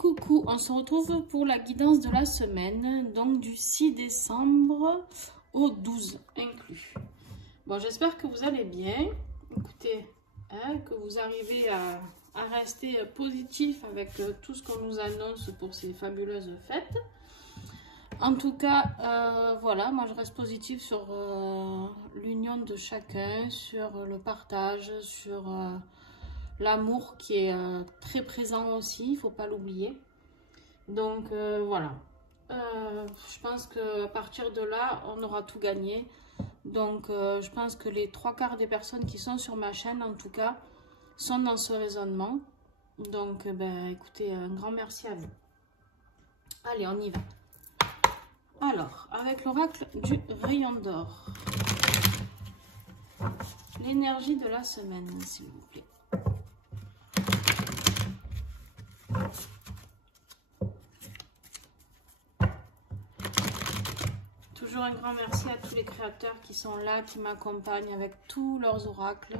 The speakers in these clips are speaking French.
coucou, on se retrouve pour la guidance de la semaine, donc du 6 décembre au 12 inclus. Bon, j'espère que vous allez bien. Écoutez, que vous arrivez à rester positif avec tout ce qu'on nous annonce pour ces fabuleuses fêtes. En tout cas, voilà, moi je reste positive sur l'union de chacun, sur le partage, sur l'amour qui est très présent aussi, il ne faut pas l'oublier. Donc voilà, je pense qu'à partir de là, on aura tout gagné. Donc je pense que les 3/4 des personnes qui sont sur ma chaîne, en tout cas, sont dans ce raisonnement. Donc ben, écoutez, un grand merci à vous. Allez, on y va. Alors, avec l'oracle du rayon d'or, l'énergie de la semaine, s'il vous plaît. Toujours un grand merci à tous les créateurs qui sont là, qui m'accompagnent avec tous leurs oracles.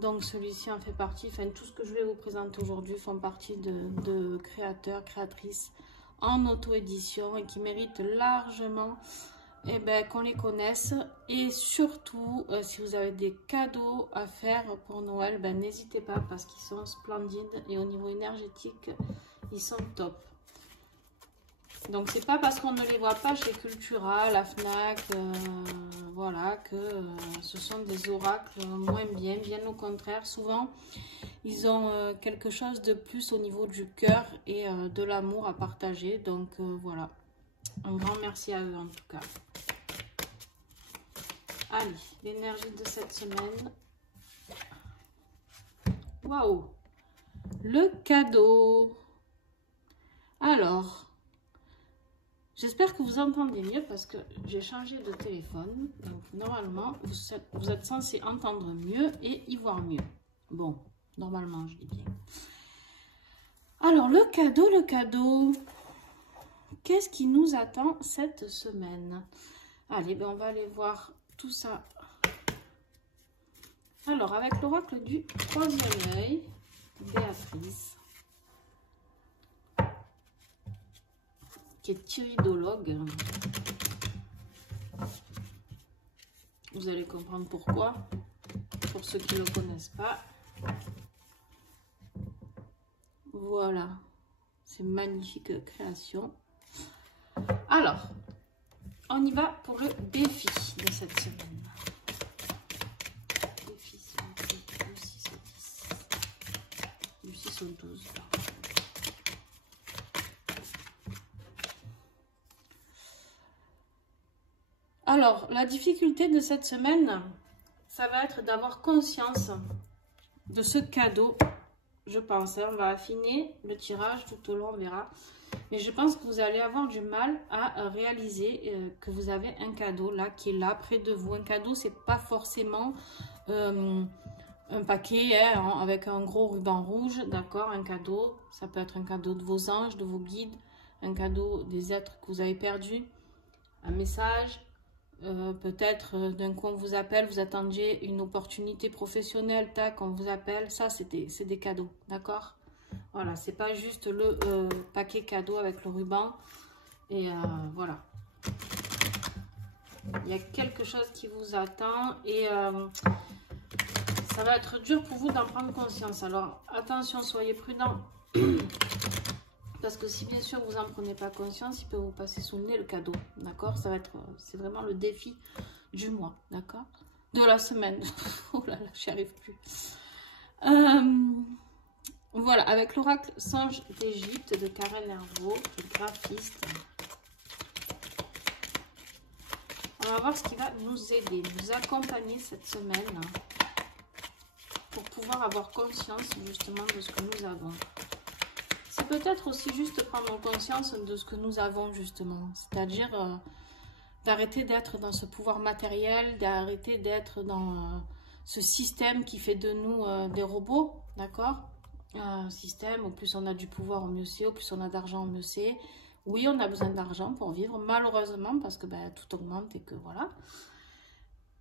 Donc celui-ci en fait partie, enfin tout ce que je vais vous présenter aujourd'hui font partie de créateurs, créatrices en auto-édition et qui méritent largement qu'on les connaisse. Et surtout, si vous avez des cadeaux à faire pour Noël, n'hésitez pas parce qu'ils sont splendides et au niveau énergétique, ils sont top. Donc c'est pas parce qu'on ne les voit pas chez Cultura, la Fnac, voilà, que ce sont des oracles moins bien. Bien au contraire, souvent ils ont quelque chose de plus au niveau du cœur et de l'amour à partager. Donc voilà, un grand merci à eux en tout cas. Allez, l'énergie de cette semaine. Waouh, le cadeau. Alors, j'espère que vous entendez mieux parce que j'ai changé de téléphone. Donc, normalement, vous êtes censé entendre mieux et y voir mieux. Bon, normalement, je dis bien. Alors, le cadeau. Qu'est-ce qui nous attend cette semaine? Allez, on va aller voir tout ça. Alors, avec l'oracle du 3e œil, Béatrice, qui est iridologue. Vous allez comprendre pourquoi, pour ceux qui ne le connaissent pas. Voilà, c'est magnifique création. Alors, on y va pour le défi de cette semaine. Défi, du 6 au 10. Du 6 au 12, pardon. Alors, la difficulté de cette semaine, ça va être d'avoir conscience de ce cadeau, je pense. On va affiner le tirage tout au long, on verra. Mais je pense que vous allez avoir du mal à réaliser que vous avez un cadeau là, qui est là, près de vous. Un cadeau, c'est pas forcément un paquet avec un gros ruban rouge, d'accord? Un cadeau, ça peut être un cadeau de vos anges, de vos guides, un cadeau des êtres que vous avez perdus, un message. Peut-être d'un coup on vous appelle, vous attendiez une opportunité professionnelle, tac, on vous appelle, ça c'est des cadeaux, d'accord? Voilà, c'est pas juste le paquet cadeau avec le ruban, et voilà. Il y a quelque chose qui vous attend, et ça va être dur pour vous d'en prendre conscience. Alors attention, soyez prudents. Parce que si bien sûr vous n'en prenez pas conscience, il peut vous passer sous le nez le cadeau, d'accord? Ça va être, c'est vraiment le défi du mois, d'accord? De la semaine. Oh là là, j'y arrive plus. Voilà, avec l'oracle Songe d'Égypte de Karen Hervaux, qui est graphiste. On va voir ce qui va nous aider, nous accompagner cette semaine pour pouvoir avoir conscience justement de ce que nous avons. C'est peut-être aussi juste prendre conscience de ce que nous avons justement, c'est-à-dire d'arrêter d'être dans ce pouvoir matériel, d'arrêter d'être dans ce système qui fait de nous des robots, d'accord? Un système, au plus on a du pouvoir, au mieux c'est, au plus on a d'argent, au mieux c'est. Oui, on a besoin d'argent pour vivre, malheureusement, parce que tout augmente et que voilà.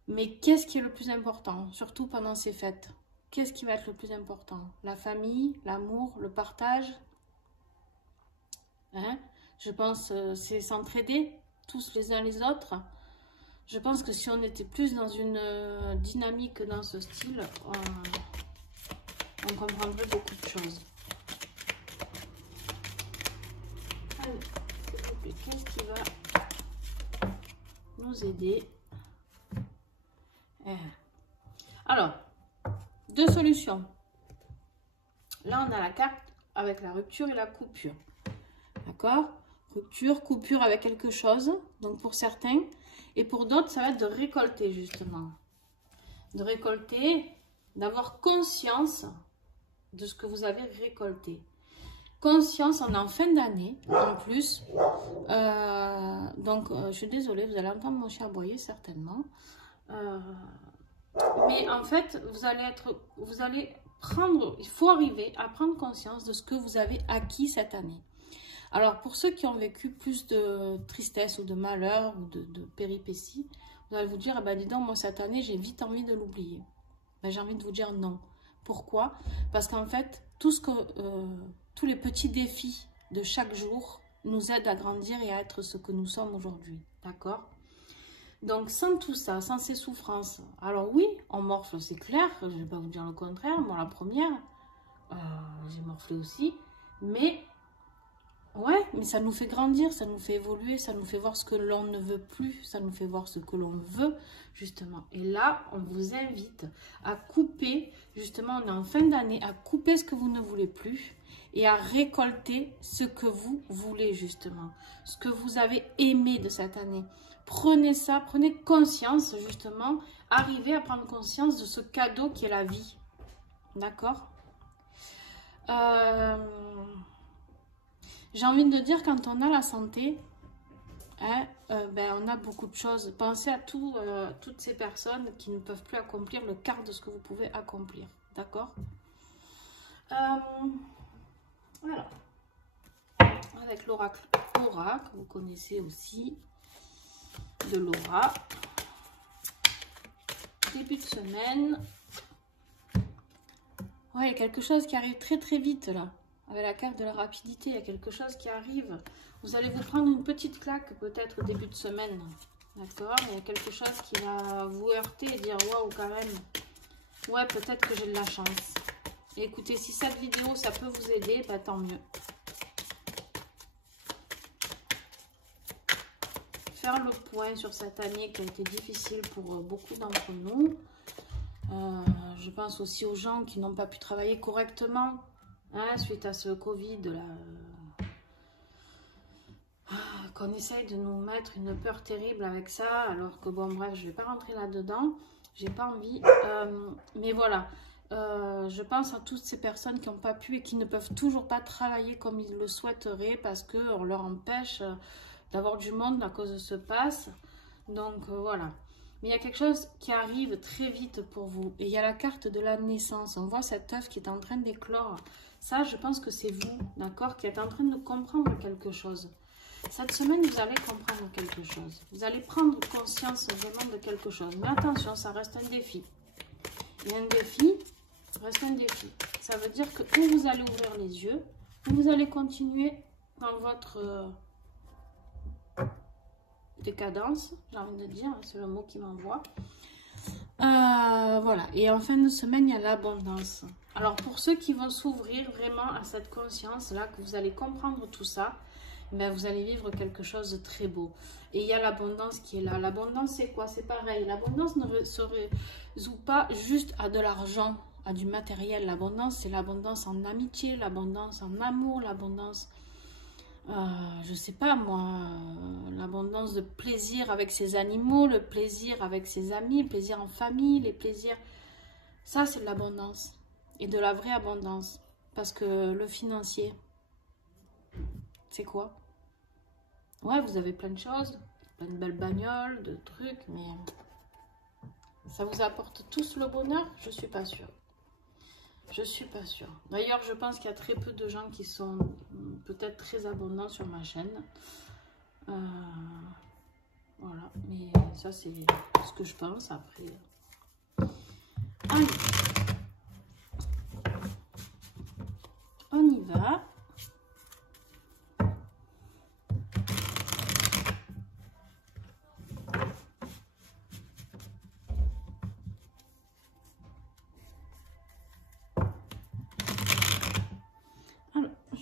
Mais qu'est-ce qui est le plus important, surtout pendant ces fêtes? Qu'est-ce qui va être le plus important? La famille, l'amour, le partage? Hein? Je pense c'est s'entraider tous les uns les autres. Je pense que si on était plus dans une dynamique dans ce style, on comprendrait beaucoup de choses. Allez, qu'est-ce qui va nous aider? Alors, deux solutions. Là, on a la carte avec la rupture et la coupure. D'accord? Rupture, coupure avec quelque chose. Donc, pour certains. Et pour d'autres, ça va être de récolter, justement. De récolter, d'avoir conscience de ce que vous avez récolté. Conscience, on est en fin d'année, en plus. Donc, je suis désolée, vous allez entendre mon chien aboyer, certainement. Mais en fait, vous allez prendre, il faut arriver à prendre conscience de ce que vous avez acquis cette année. Alors, pour ceux qui ont vécu plus de tristesse ou de malheur ou de péripéties, vous allez vous dire, eh ben, dis donc, moi, cette année, j'ai vite envie de l'oublier. Ben, j'ai envie de vous dire non. Pourquoi? Parce qu'en fait, tous les petits défis de chaque jour nous aident à grandir et à être ce que nous sommes aujourd'hui. D'accord? Donc, sans tout ça, sans ces souffrances, alors oui, on morfle, c'est clair, je ne vais pas vous dire le contraire, moi la première, j'ai morflé aussi, mais ouais, mais ça nous fait grandir, ça nous fait évoluer, ça nous fait voir ce que l'on ne veut plus, ça nous fait voir ce que l'on veut, justement. Et là, on vous invite à couper, justement, on est en fin d'année, à couper ce que vous ne voulez plus et à récolter ce que vous voulez, justement. Ce que vous avez aimé de cette année. Prenez ça, prenez conscience, justement, arrivez à prendre conscience de ce cadeau qui est la vie. D'accord? J'ai envie de dire, quand on a la santé, hein, ben, on a beaucoup de choses. Pensez à toutes ces personnes qui ne peuvent plus accomplir le quart de ce que vous pouvez accomplir. D'accord? Voilà. Avec l'oracle Aura, que vous connaissez aussi, de Laura. Début de semaine. Ouais, il y a quelque chose qui arrive très très vite là. Avec la carte de la rapidité, il y a quelque chose qui arrive. Vous allez vous prendre une petite claque peut-être au début de semaine. D'accord? Il y a quelque chose qui va vous heurter et dire waouh, quand même. Ouais, peut-être que j'ai de la chance. Et écoutez, si cette vidéo ça peut vous aider, bah, tant mieux. Faire le point sur cette année qui a été difficile pour beaucoup d'entre nous. Je pense aussi aux gens qui n'ont pas pu travailler correctement. Hein, suite à ce Covid, qu'on essaye de nous mettre une peur terrible avec ça, alors que bon, bref, je ne vais pas rentrer là-dedans, j'ai pas envie, mais voilà, je pense à toutes ces personnes qui n'ont pas pu et qui ne peuvent toujours pas travailler comme ils le souhaiteraient parce qu'on leur empêche d'avoir du monde à cause de ce pass, donc voilà. Mais il y a quelque chose qui arrive très vite pour vous. Et il y a la carte de la naissance. On voit cette œuf qui est en train d'éclore. Ça, je pense que c'est vous, d'accord, qui êtes en train de comprendre quelque chose. Cette semaine, vous allez comprendre quelque chose. Vous allez prendre conscience vraiment de quelque chose. Mais attention, ça reste un défi. Et un défi, reste un défi. Ça veut dire que ou vous allez ouvrir les yeux, ou vous allez continuer dans votre... décadence, j'ai envie de dire, c'est le mot qui m'envoie. Voilà, et en fin de semaine, il y a l'abondance. Alors, pour ceux qui vont s'ouvrir vraiment à cette conscience-là, que vous allez comprendre tout ça, ben, vous allez vivre quelque chose de très beau. Et il y a l'abondance qui est là. L'abondance, c'est quoi? C'est pareil. L'abondance ne se résout pas juste à de l'argent, à du matériel. L'abondance, c'est l'abondance en amitié, l'abondance en amour, l'abondance... je sais pas moi, l'abondance de plaisir avec ses animaux, le plaisir avec ses amis, le plaisir en famille, les plaisirs, ça c'est de l'abondance et de la vraie abondance, parce que le financier, c'est quoi? Ouais, vous avez plein de choses, plein de belles bagnoles, de trucs, mais ça vous apporte tous le bonheur? Je suis pas sûre. Je suis pas sûre. D'ailleurs, je pense qu'il y a très peu de gens qui sont peut-être très abondants sur ma chaîne. Voilà, mais ça c'est ce que je pense après. Allez, on y va.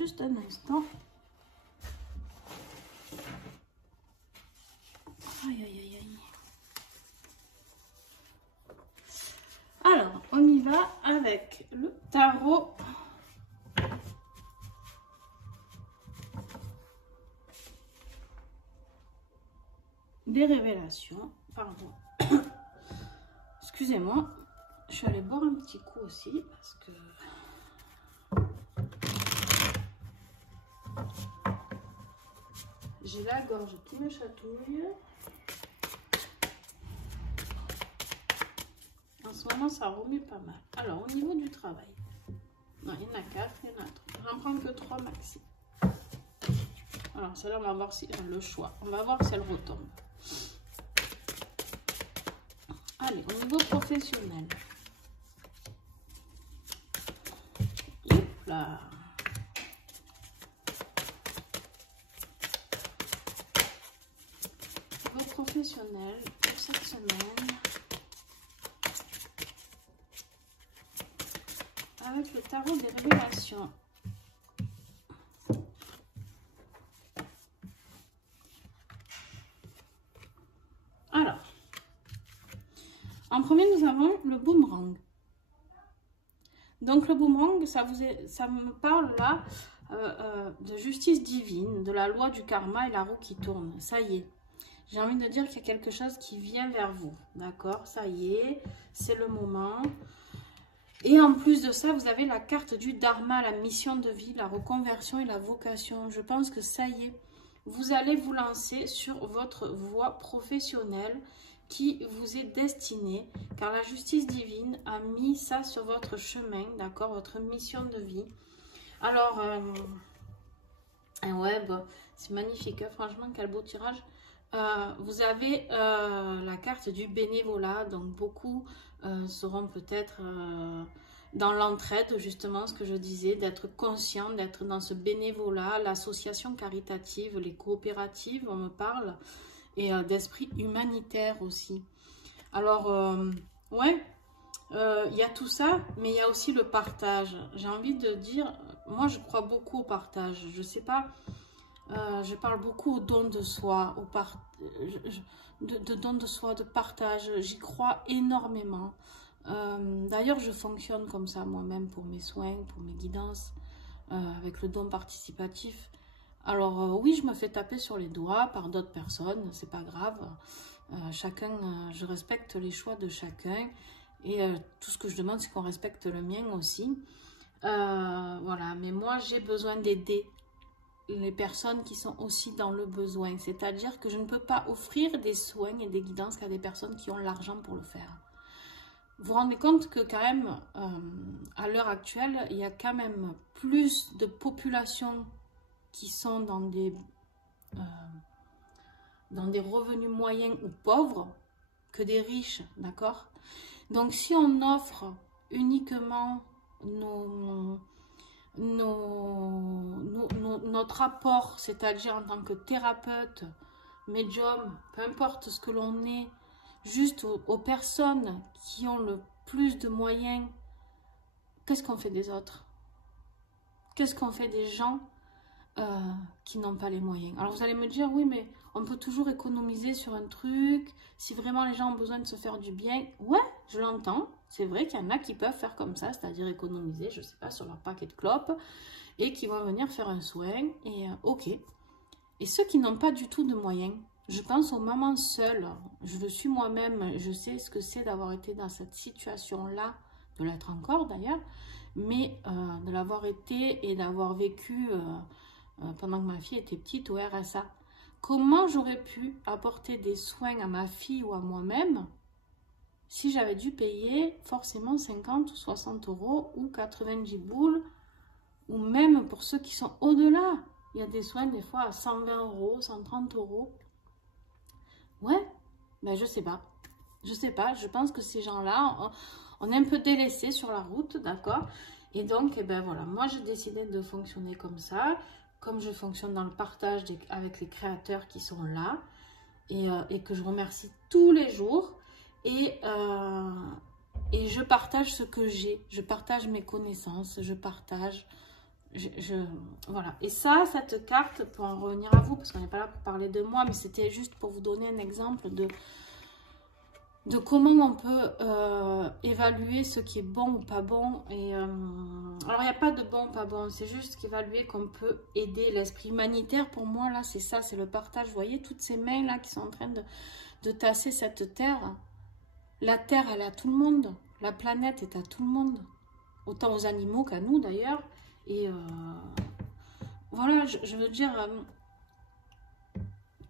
juste un instant. Aïe, aïe, aïe, aïe. Alors, on y va avec le tarot des révélations. Pardon. Excusez-moi, je suis allée boire un petit coup aussi parce que j'ai la gorge qui me chatouille. En ce moment, ça remue pas mal. Alors, au niveau du travail, non, il y en a 4, il y en a 3. J'en prends que 3 maxi. Alors, celle-là, on va voir si le choix. On va voir si elle retombe. Allez, au niveau professionnel. Hop là. Au niveau professionnel, pour cette semaine. Avec le tarot des révélations. Alors, en premier, nous avons le boomerang. Donc, le boomerang, ça me parle là de justice divine, de la loi du karma et la roue qui tourne. Ça y est. J'ai envie de dire qu'il y a quelque chose qui vient vers vous. D'accord? Ça y est, c'est le moment. Et en plus de ça, vous avez la carte du dharma, la mission de vie, la reconversion et la vocation. Je pense que ça y est, vous allez vous lancer sur votre voie professionnelle qui vous est destinée, car la justice divine a mis ça sur votre chemin, d'accord, votre mission de vie. Alors, ouais, bon, c'est magnifique, hein, franchement, quel beau tirage. Vous avez la carte du bénévolat, donc beaucoup seront peut-être dans l'entraide, justement, ce que je disais, d'être conscient, d'être dans ce bénévolat, l'association caritative, les coopératives, on me parle, et d'esprit humanitaire aussi. Alors, ouais, il y a tout ça, mais il y a aussi le partage. J'ai envie de dire, moi je crois beaucoup au partage, je sais pas. Je parle beaucoup au don de soi, de don de soi, de partage. J'y crois énormément. D'ailleurs, je fonctionne comme ça moi-même pour mes soins, pour mes guidances, avec le don participatif. Alors oui, je me fais taper sur les doigts par d'autres personnes, c'est pas grave. Chacun, je respecte les choix de chacun. Et tout ce que je demande, c'est qu'on respecte le mien aussi. Voilà, mais moi, j'ai besoin d'aider les personnes qui sont aussi dans le besoin. C'est-à-dire que je ne peux pas offrir des soins et des guidances qu'à des personnes qui ont l'argent pour le faire. Vous vous rendez compte que quand même, à l'heure actuelle, il y a quand même plus de populations qui sont dans des revenus moyens ou pauvres que des riches, d'accord? Donc si on offre uniquement notre apport, c'est-à-dire en tant que thérapeute, médium, peu importe ce que l'on est, juste aux personnes qui ont le plus de moyens, qu'est-ce qu'on fait des autres? Qu'est-ce qu'on fait des gens qui n'ont pas les moyens? Alors vous allez me dire, oui, mais on peut toujours économiser sur un truc, si vraiment les gens ont besoin de se faire du bien. Ouais, je l'entends. C'est vrai qu'il y en a qui peuvent faire comme ça, c'est-à-dire économiser, je ne sais pas, sur leur paquet de clopes, et qui vont venir faire un soin, et ok. Et ceux qui n'ont pas du tout de moyens, je pense aux mamans seules, je le suis moi-même, je sais ce que c'est d'avoir été dans cette situation-là, de l'être encore d'ailleurs, mais de l'avoir été et d'avoir vécu pendant que ma fille était petite au RSA. Comment j'aurais pu apporter des soins à ma fille ou à moi-même si j'avais dû payer forcément 50 ou 60 euros ou 90 boules, ou même pour ceux qui sont au-delà. Il y a des soins des fois à 120 euros, 130 euros. Ouais, ben je sais pas. Je sais pas, je pense que ces gens-là, on est un peu délaissés sur la route, d'accord? Et donc, eh ben voilà, moi j'ai décidé de fonctionner comme ça, comme je fonctionne dans le partage avec les créateurs qui sont là, et que je remercie tous les jours. Et je partage ce que j'ai, je partage mes connaissances, je partage Voilà. Et ça, cette carte, pour en revenir à vous, parce qu'on n'est pas là pour parler de moi, mais c'était juste pour vous donner un exemple de comment on peut évaluer ce qui est bon ou pas bon. Et alors, il n'y a pas de bon ou pas bon, c'est juste qu'évaluer qu'on peut aider l'esprit humanitaire. Pour moi, là, c'est ça, c'est le partage. Vous voyez, toutes ces mains-là qui sont en train de tasser cette terre. La terre, elle est à tout le monde. La planète est à tout le monde. Autant aux animaux qu'à nous, d'ailleurs. Et voilà, je veux dire,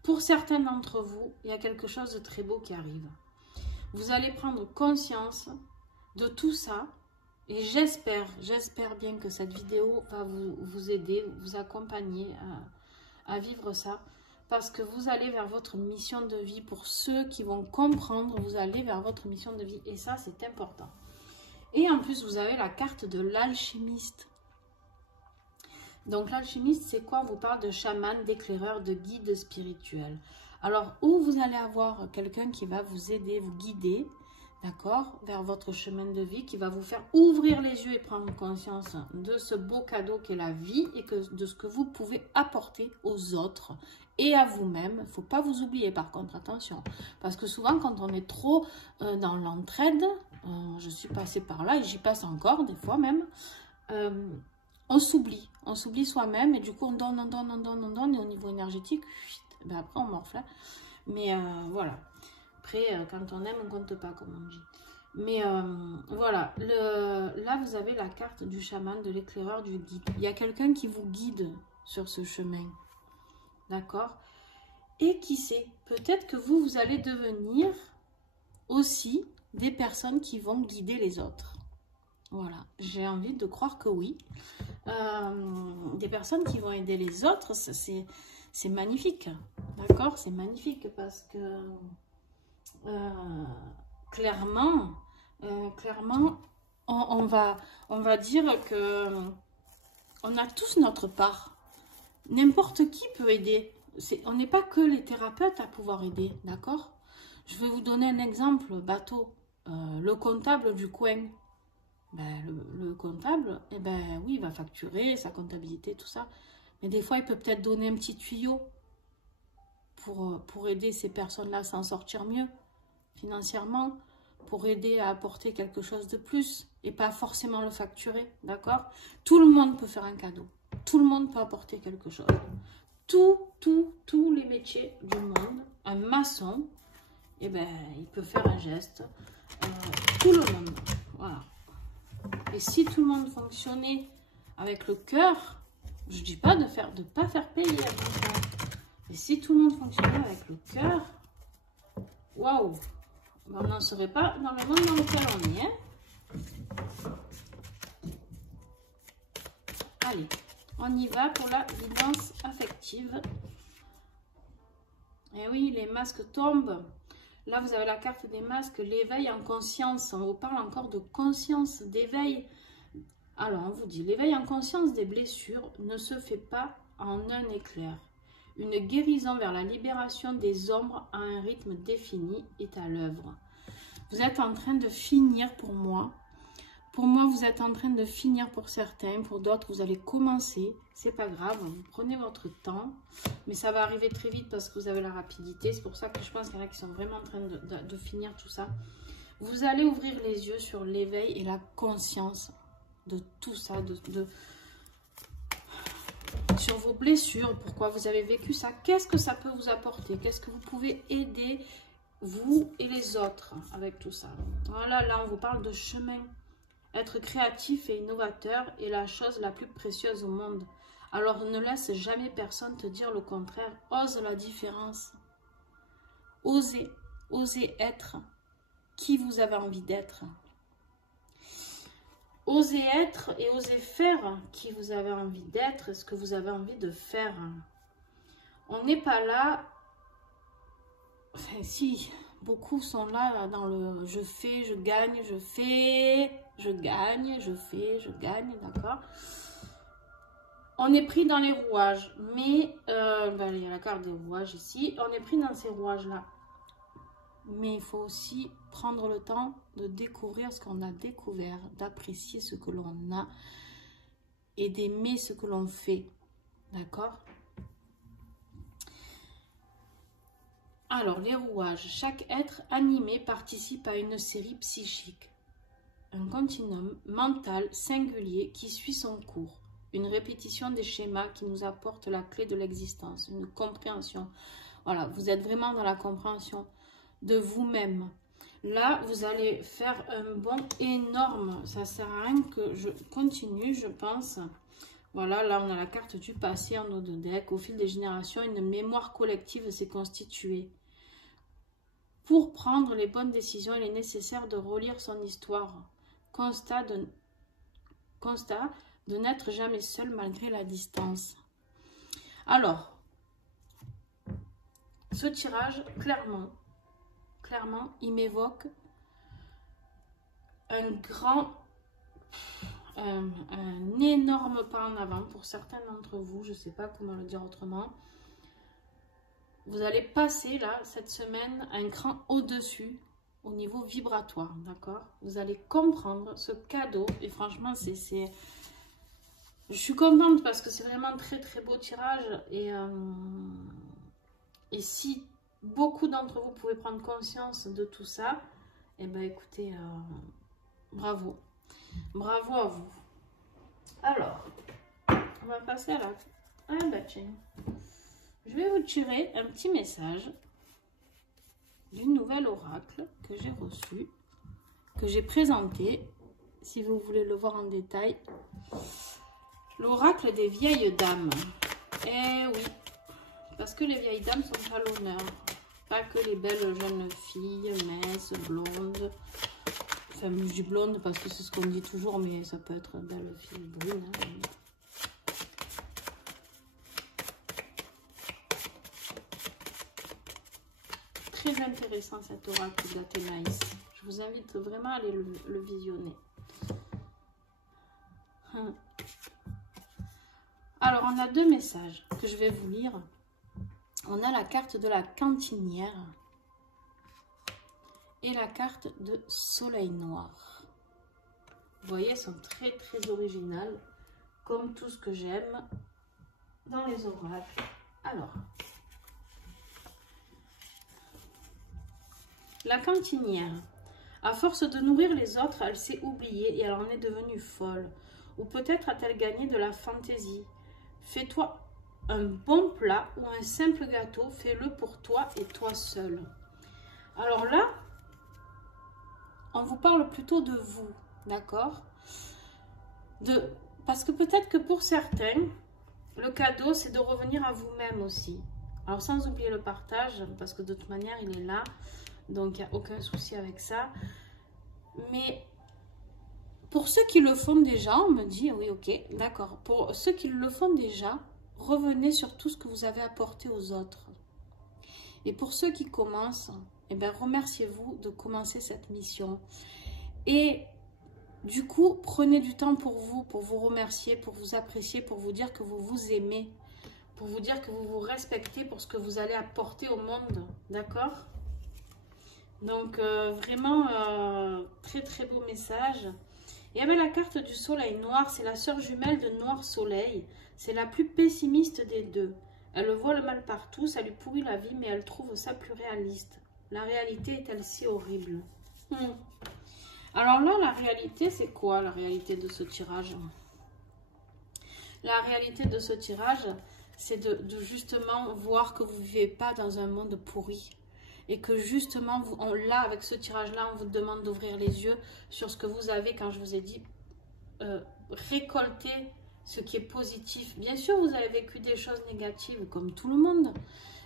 pour certains d'entre vous, il y a quelque chose de très beau qui arrive. Vous allez prendre conscience de tout ça. Et j'espère bien que cette vidéo va vous aider, vous accompagner à vivre ça. Parce que vous allez vers votre mission de vie. Pour ceux qui vont comprendre, vous allez vers votre mission de vie. Et ça, c'est important. Et en plus, vous avez la carte de l'alchimiste. Donc, l'alchimiste, c'est quoi? On vous parle de chaman, d'éclaireur, de guide spirituel. Alors, où vous allez avoir quelqu'un qui va vous aider, vous guider, d'accord, vers votre chemin de vie, qui va vous faire ouvrir les yeux et prendre conscience de ce beau cadeau qu'est la vie et de ce que vous pouvez apporter aux autres et à vous-même. Il ne faut pas vous oublier, par contre, attention. Parce que souvent, quand on est trop dans l'entraide, je suis passée par là et j'y passe encore, des fois même, on s'oublie soi-même et du coup, on donne, et au niveau énergétique, ben après, on morfle. Mais voilà. Après, quand on aime, on ne compte pas, comme on dit. Mais voilà, là, vous avez la carte du chaman, de l'éclaireur, du guide. Il y a quelqu'un qui vous guide sur ce chemin. D'accord? Et qui sait, peut-être que vous allez devenir aussi des personnes qui vont guider les autres. Voilà, j'ai envie de croire que oui. Des personnes qui vont aider les autres, c'est magnifique. D'accord? C'est magnifique parce que clairement, on va dire que on a tous notre part. N'importe qui peut aider. On n'est pas que les thérapeutes à pouvoir aider, d'accord? Je vais vous donner un exemple bateau. Le comptable du coin. Ben, le comptable, eh ben, oui, il va facturer sa comptabilité, tout ça. Mais des fois, il peut peut-être donner un petit tuyau pour aider ces personnes-là à s'en sortir mieux financièrement, pour aider à apporter quelque chose de plus et pas forcément le facturer, d'accord? Tout le monde peut faire un cadeau. Tout le monde peut apporter quelque chose. Tous les métiers du monde, un maçon, eh ben, il peut faire un geste. Tout le monde, voilà. Et si tout le monde fonctionnait avec le cœur, je dis pas de pas faire payer, attention. Et si tout le monde fonctionnait avec le cœur, waouh, on n'en serait pas dans le monde dans lequel on est. Hein. Allez, on y va pour la guidance affective. Et oui, les masques tombent. Là, vous avez la carte des masques, l'éveil en conscience. On vous parle encore de conscience, d'éveil. Alors, on vous dit, l'éveil en conscience des blessures ne se fait pas en un éclair. Une guérison vers la libération des ombres à un rythme défini est à l'œuvre. Vous êtes en train de finir pour moi. Pour moi, vous êtes en train de finir pour certains. Pour d'autres, vous allez commencer. C'est pas grave, vous prenez votre temps. Mais ça va arriver très vite parce que vous avez la rapidité. C'est pour ça que je pense qu'il y en a qui sont vraiment en train de finir tout ça. Vous allez ouvrir les yeux sur l'éveil et la conscience de tout ça. Sur vos blessures, pourquoi vous avez vécu ça. Qu'est-ce que ça peut vous apporter? Qu'est-ce que vous pouvez aider, vous et les autres, avec tout ça? Voilà, là, on vous parle de chemin. Être créatif et innovateur est la chose la plus précieuse au monde. Alors ne laisse jamais personne te dire le contraire. Ose la différence. Osez être qui vous avez envie d'être. Osez être et osez faire qui vous avez envie d'être, ce que vous avez envie de faire. On n'est pas là... Enfin, si, beaucoup sont là dans le je fais, je gagne, je fais, je gagne, je fais, je gagne, d'accord? On est pris dans les rouages, mais ben, il y a la carte des rouages ici. On est pris dans ces rouages-là. Mais il faut aussi prendre le temps de découvrir ce qu'on a découvert, d'apprécier ce que l'on a et d'aimer ce que l'on fait. D'accord? Alors, les rouages. Chaque être animé participe à une série psychique. Un continuum mental singulier qui suit son cours. Une répétition des schémas qui nous apporte la clé de l'existence. Une compréhension. Voilà, vous êtes vraiment dans la compréhension de vous-même. Là, vous allez faire un bond énorme. Ça ne sert à rien que je continue, je pense. Voilà, là, on a la carte du passé en haut de deck. Au fil des générations, une mémoire collective s'est constituée. Pour prendre les bonnes décisions, il est nécessaire de relire son histoire. Constat de n'être jamais seul malgré la distance. Alors, ce tirage, clairement, il m'évoque un énorme pas en avant pour certains d'entre vous. Je ne sais pas comment le dire autrement. Vous allez passer là, cette semaine, un cran au-dessus au niveau vibratoire, d'accord? Vous allez comprendre ce cadeau et franchement, je suis contente parce que c'est vraiment un très très beau tirage et si beaucoup d'entre vous pouvaient prendre conscience de tout ça, eh ben écoutez, bravo. Bravo à vous. Alors, on va passer à la... Ah bah tiens. Je vais vous tirer un petit message d'une nouvelle oracle que j'ai reçue, que j'ai présenté, si vous voulez le voir en détail. L'oracle des vieilles dames. Eh oui, parce que les vieilles dames sont à l'honneur. Pas que les belles jeunes filles, minces, blondes. Enfin, je dis blonde parce que c'est ce qu'on dit toujours, mais ça peut être belle fille brune. Hein. Très intéressant cet oracle d'Athénaïs. Je vous invite vraiment à aller le visionner. Alors, on a deux messages que je vais vous lire. On a la carte de la cantinière et la carte de soleil noir. Vous voyez, elles sont très très originales, comme tout ce que j'aime dans les oracles. Alors, la cantinière. À force de nourrir les autres, elle s'est oubliée et elle en est devenue folle. Ou peut-être a-t-elle gagné de la fantaisie. Fais-toi un bon plat ou un simple gâteau, fais-le pour toi et toi seul. Alors là, on vous parle plutôt de vous, d'accord? Parce que peut-être que pour certains, le cadeau, c'est de revenir à vous-même aussi. Alors sans oublier le partage, parce que de toute manière, il est là. Donc, il n'y a aucun souci avec ça. Mais pour ceux qui le font déjà, on me dit, oui, ok, d'accord. Pour ceux qui le font déjà, revenez sur tout ce que vous avez apporté aux autres. Et pour ceux qui commencent, eh bien, remerciez-vous de commencer cette mission. Et du coup, prenez du temps pour vous remercier, pour vous apprécier, pour vous dire que vous vous aimez, pour vous dire que vous vous respectez pour ce que vous allez apporter au monde, d'accord ? Donc, vraiment, très très beau message. Et avec la carte du soleil noir, c'est la sœur jumelle de Noir Soleil. C'est la plus pessimiste des deux. Elle voit le mal partout, ça lui pourrit la vie, mais elle trouve ça plus réaliste. La réalité est-elle si horrible? Alors là, la réalité, c'est quoi la réalité de ce tirage? La réalité de ce tirage, c'est de justement voir que vous ne vivez pas dans un monde pourri. Et que justement, là, avec ce tirage-là, on vous demande d'ouvrir les yeux sur ce que vous avez, quand je vous ai dit, récolter ce qui est positif. Bien sûr, vous avez vécu des choses négatives, comme tout le monde,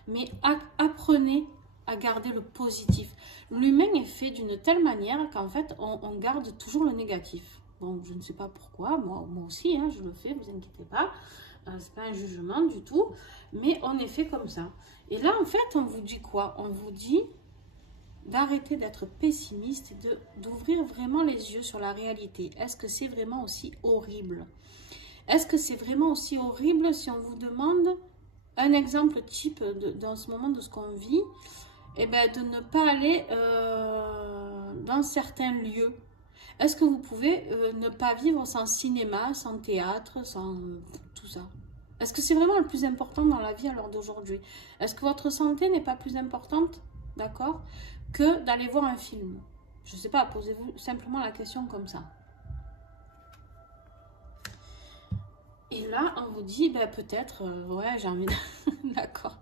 mais apprenez à garder le positif. L'humain est fait d'une telle manière qu'en fait, on garde toujours le négatif. Bon, je ne sais pas pourquoi, moi aussi, hein, je le fais, vous inquiétez pas. C'est pas un jugement du tout, mais on est fait comme ça. Et là, en fait, on vous dit quoi? On vous dit d'arrêter d'être pessimiste et d'ouvrir vraiment les yeux sur la réalité. Est-ce que c'est vraiment aussi horrible? Est-ce que c'est vraiment aussi horrible si on vous demande un exemple type dans ce moment de ce qu'on vit? Eh bien, de ne pas aller dans certains lieux. Est-ce que vous pouvez ne pas vivre sans cinéma, sans théâtre, sans tout ça? Est-ce que c'est vraiment le plus important dans la vie à l'heure d'aujourd'hui? Est-ce que votre santé n'est pas plus importante, d'accord, que d'aller voir un film? Je ne sais pas, posez-vous simplement la question comme ça. Et là, on vous dit, ben, peut-être, ouais, j'ai envie de... D'accord.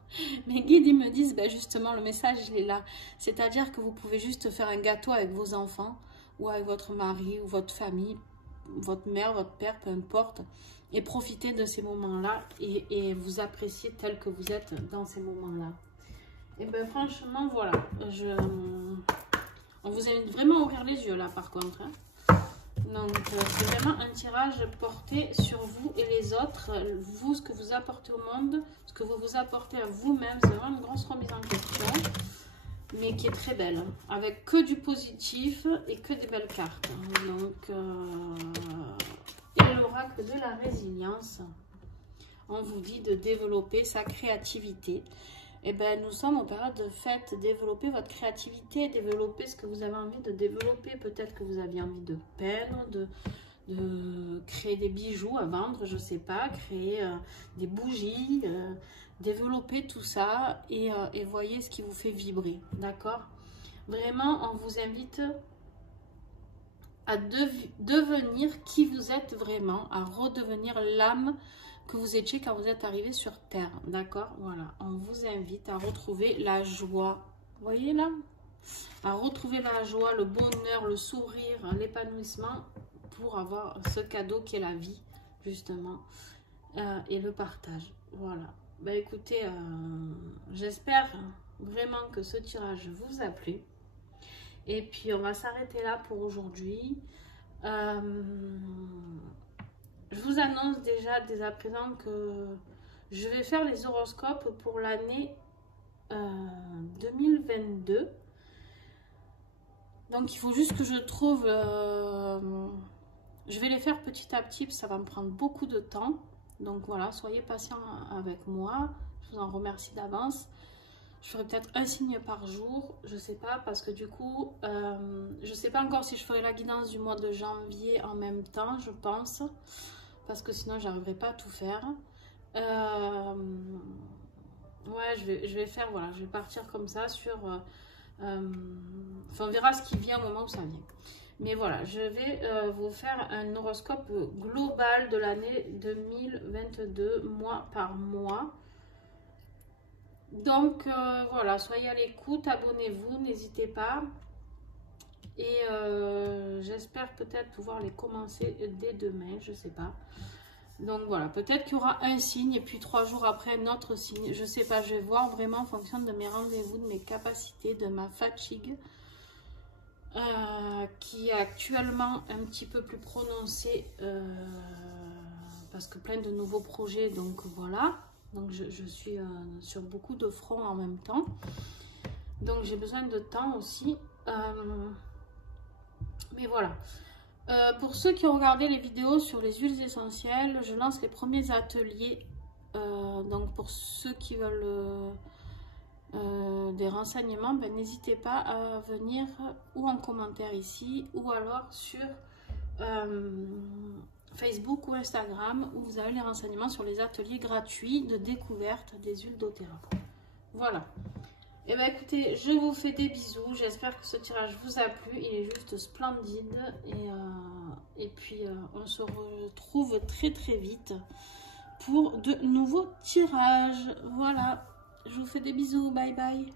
Mes guides, ils me disent, ben, justement, le message, il est là. C'est-à-dire que vous pouvez juste faire un gâteau avec vos enfants, ou avec votre mari, ou votre famille, votre mère, votre père, peu importe, et profiter de ces moments-là, et vous apprécier tel que vous êtes dans ces moments-là. Et ben franchement, voilà. On vous invite vraiment à ouvrir les yeux, là, par contre, hein. Donc, c'est vraiment un tirage porté sur vous et les autres. Vous, ce que vous apportez au monde, ce que vous vous apportez à vous-même. C'est vraiment une grosse remise en question, mais qui est très belle, hein, avec que du positif et que des belles cartes. Donc, et l'oracle de la résilience, on vous dit de développer sa créativité. Eh bien, nous sommes en période de fête. Développer votre créativité, développer ce que vous avez envie de développer. Peut-être que vous aviez envie de peindre, de créer des bijoux à vendre, je ne sais pas, créer des bougies, développer tout ça et voyez ce qui vous fait vibrer, d'accord? Vraiment, on vous invite à devenir qui vous êtes vraiment, à redevenir l'âme que vous étiez quand vous êtes arrivé sur Terre, d'accord? Voilà, on vous invite à retrouver la joie, vous voyez là? À retrouver la joie, le bonheur, le sourire, l'épanouissement pour avoir ce cadeau qui est la vie, justement, et le partage, voilà. Bah écoutez, j'espère vraiment que ce tirage vous a plu. Et puis, on va s'arrêter là pour aujourd'hui. Je vous annonce déjà dès à présent que je vais faire les horoscopes pour l'année 2022. Donc, il faut juste que je trouve... je vais les faire petit à petit, ça va me prendre beaucoup de temps. Donc, voilà, soyez patients avec moi. Je vous en remercie d'avance. Je ferai peut-être un signe par jour, je sais pas, parce que du coup, je sais pas encore si je ferai la guidance du mois de janvier en même temps, je pense, parce que sinon j'arriverai pas à tout faire. Ouais, je vais faire, voilà, je vais partir comme ça sur, enfin on verra ce qui vient au moment où ça vient. Mais voilà, je vais vous faire un horoscope global de l'année 2022, mois par mois. Donc voilà, soyez à l'écoute, abonnez-vous, n'hésitez pas. Et j'espère peut-être pouvoir les commencer dès demain, je sais pas. Donc voilà, peut-être qu'il y aura un signe et puis 3 jours après un autre signe. Je sais pas, je vais voir vraiment en fonction de mes rendez-vous, de mes capacités, de ma fatigue. Qui est actuellement un petit peu plus prononcée parce que plein de nouveaux projets, donc voilà. Donc je suis sur beaucoup de fronts en même temps. Donc j'ai besoin de temps aussi. Mais voilà. Pour ceux qui ont regardé les vidéos sur les huiles essentielles, je lance les premiers ateliers. Donc pour ceux qui veulent des renseignements, ben, n'hésitez pas à venir ou en commentaire ici ou alors sur Facebook ou Instagram où vous avez les renseignements sur les ateliers gratuits de découverte des huiles doTERRA. Voilà. Et bien écoutez, je vous fais des bisous. J'espère que ce tirage vous a plu. Il est juste splendide. Et puis on se retrouve très très vite pour de nouveaux tirages. Voilà. Je vous fais des bisous. Bye bye.